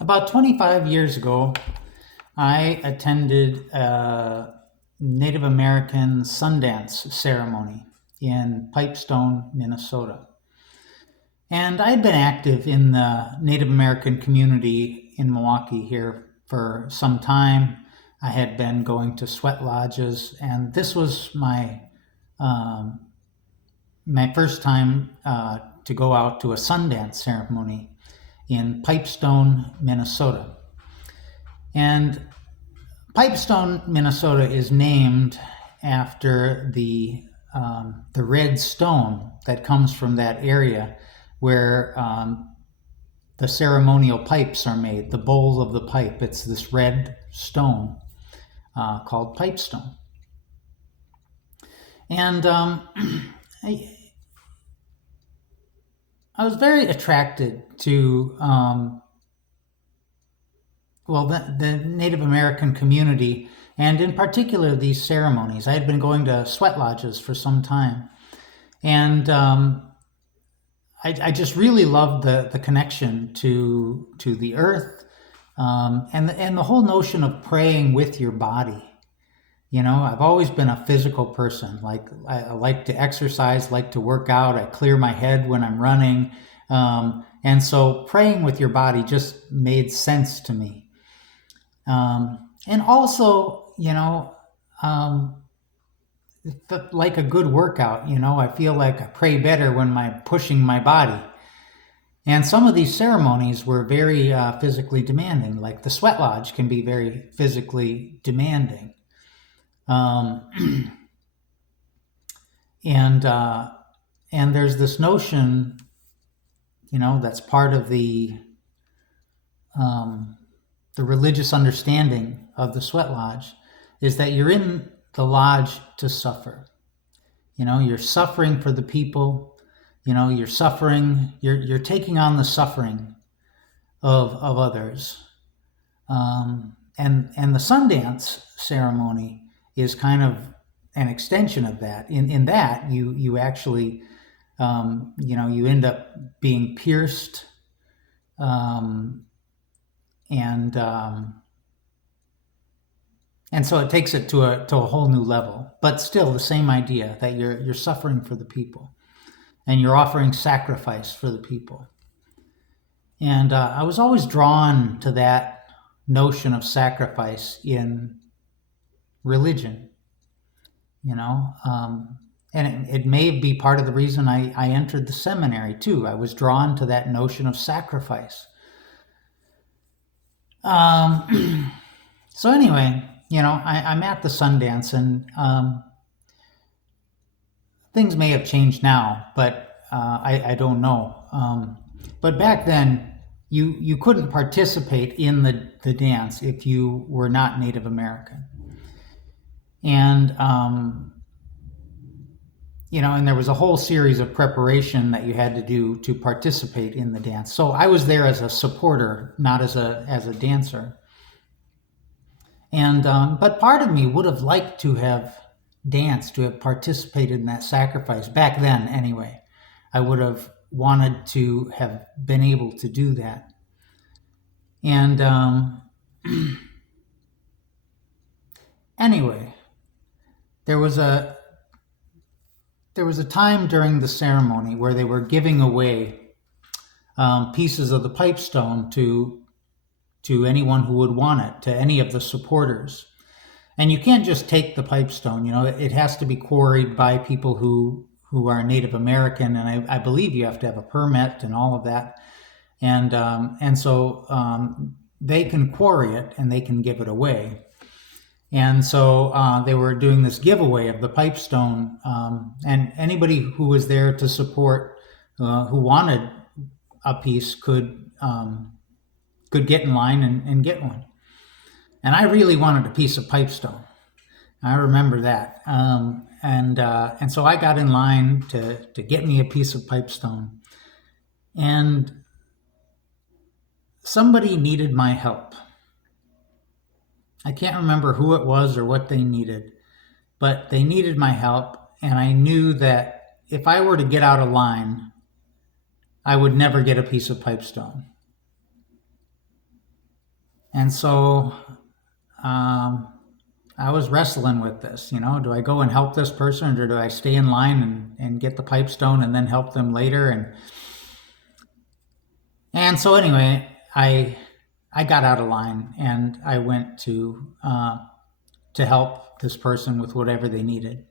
About 25 years ago, I attended a Native American Sundance ceremony in Pipestone, Minnesota. And I had been active in the Native American community in Milwaukee here for some time. I had been going to sweat lodges, and this was um, my first time to go out to a Sundance ceremony in Pipestone, Minnesota. And Pipestone, Minnesota is named after the red stone that comes from that area where the ceremonial pipes are made, the bowl of the pipe. It's this red stone called pipestone. And I was very attracted to the Native American community, and in particular these ceremonies. I had been going to sweat lodges for some time, and I just really loved the connection to the earth, and the whole notion of praying with your body. You know, I've always been a physical person. Like I like to exercise, like to work out. I clear my head when I'm running, and so praying with your body just made sense to me. And also, like a good workout, I feel like I pray better when I'm pushing my body. And some of these ceremonies were very physically demanding, like the sweat lodge can be very physically demanding. And there's this notion, that's part of the religious understanding of the sweat lodge, is that you're in the lodge to suffer. You're suffering for the people. You're suffering. You're taking on the suffering of others. And the Sundance ceremony is kind of an extension of that. In that you actually you end up being pierced. And so it takes it to a whole new level, but still the same idea that you're suffering for the people, and you're offering sacrifice for the people. And I was always drawn to that notion of sacrifice in religion, and it may be part of the reason I entered the seminary too. I was drawn to that notion of sacrifice. So anyway, I'm at the Sundance, and things may have changed now, but I don't know. But back then, you couldn't participate in the dance if you were not Native American. And and there was a whole series of preparation that you had to do to participate in the dance. So I was there as a supporter, not as a dancer. And but part of me would have liked to have danced, to have participated in that sacrifice back then. Anyway, I would have wanted to have been able to do that. And anyway, there was a time during the ceremony where they were giving away pieces of the pipestone to anyone who would want it, to any of the supporters. And you can't just take the pipestone, it has to be quarried by people who are Native American, and I believe you have to have a permit and all of that. And so they can quarry it and they can give it away. And so they were doing this giveaway of the pipestone, and anybody who was there to support, who wanted a piece, could get in line and get one. And I really wanted a piece of pipestone. I remember that. And so I got in line to get me a piece of pipestone. And somebody needed my help. I can't remember who it was or what they needed, but they needed my help. And I knew that if I were to get out of line, I would never get a piece of pipestone. And so I was wrestling with this. Do I go and help this person, or do I stay in line and get the pipestone and then help them later? And so anyway, I got out of line and I went to help this person with whatever they needed.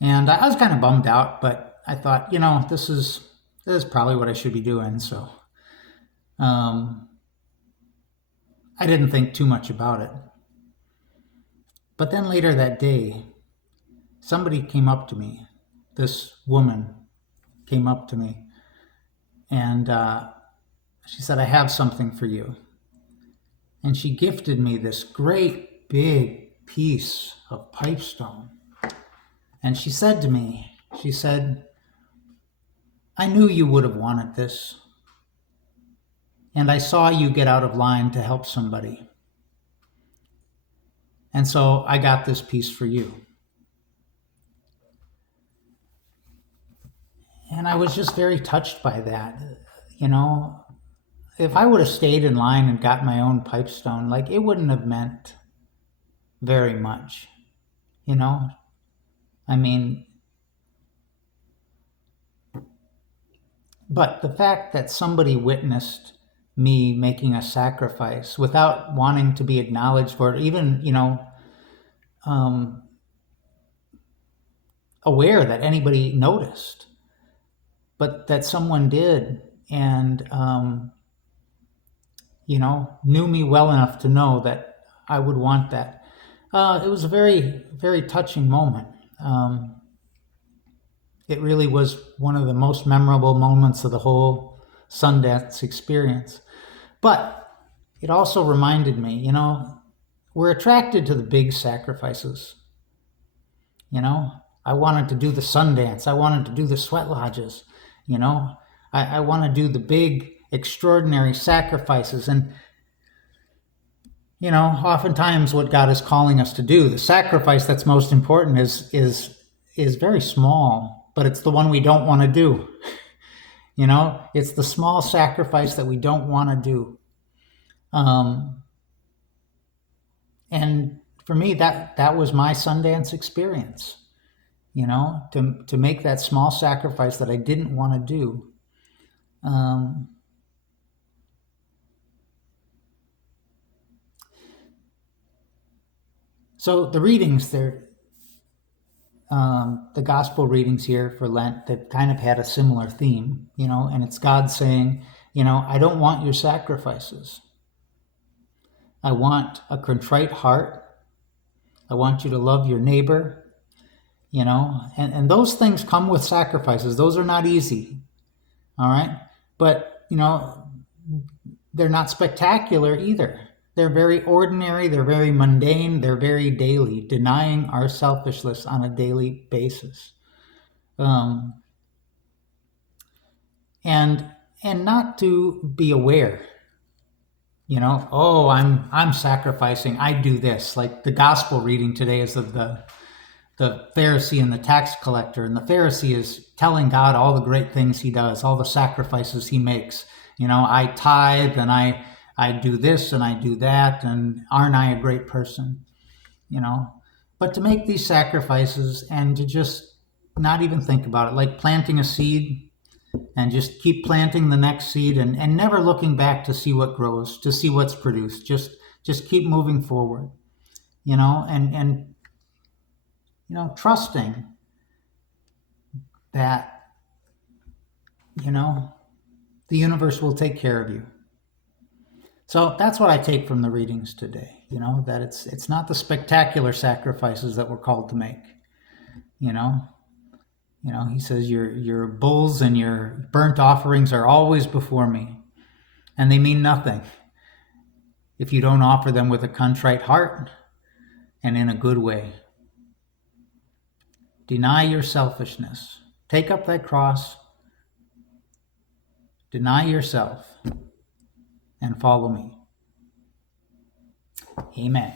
And I was kind of bummed out, but I thought, this is probably what I should be doing. So I didn't think too much about it. But then later that day, somebody came up to me. This woman came up to me, and she said, "I have something for you." And she gifted me this great big piece of pipestone. And she said to me, she said, "I knew you would have wanted this. And I saw you get out of line to help somebody. And so I got this piece for you." And I was just very touched by that. If I would have stayed in line and got my own pipestone, it wouldn't have meant very much. I mean, but the fact that somebody witnessed me making a sacrifice without wanting to be acknowledged for it, even, aware that anybody noticed, but that someone did, and, knew me well enough to know that I would want that. It was a very, very touching moment. It really was one of the most memorable moments of the whole Sundance experience. But it also reminded me, we're attracted to the big sacrifices. I wanted to do the Sundance. I wanted to do the sweat lodges. I want to do the big, extraordinary sacrifices. And, oftentimes what God is calling us to do, the sacrifice that's most important is very small, but it's the one we don't want to do. It's the small sacrifice that we don't want to do. And for me, that was my Sundance experience, to make that small sacrifice that I didn't want to do. So the readings there, the gospel readings here for Lent, that kind of had a similar theme, and it's God saying, I don't want your sacrifices. I want a contrite heart. I want you to love your neighbor, and those things come with sacrifices. Those are not easy, all right? But, they're not spectacular either. They're very ordinary, they're very mundane, they're very daily, denying our selfishness on a daily basis. And not to be aware, I'm sacrificing, I do this. Like the gospel reading today is of the Pharisee and the tax collector. And the Pharisee is telling God all the great things he does, all the sacrifices he makes. I tithe and I do this and I do that, and aren't I a great person? But to make these sacrifices and to just not even think about it, like planting a seed and just keep planting the next seed and never looking back to see what grows, to see what's produced. Just keep moving forward, and trusting that, the universe will take care of you. So that's what I take from the readings today, that it's not the spectacular sacrifices that we're called to make. He says your bulls and your burnt offerings are always before me, and they mean nothing if you don't offer them with a contrite heart and in a good way. Deny your selfishness. Take up that cross. Deny yourself and follow me. Amen.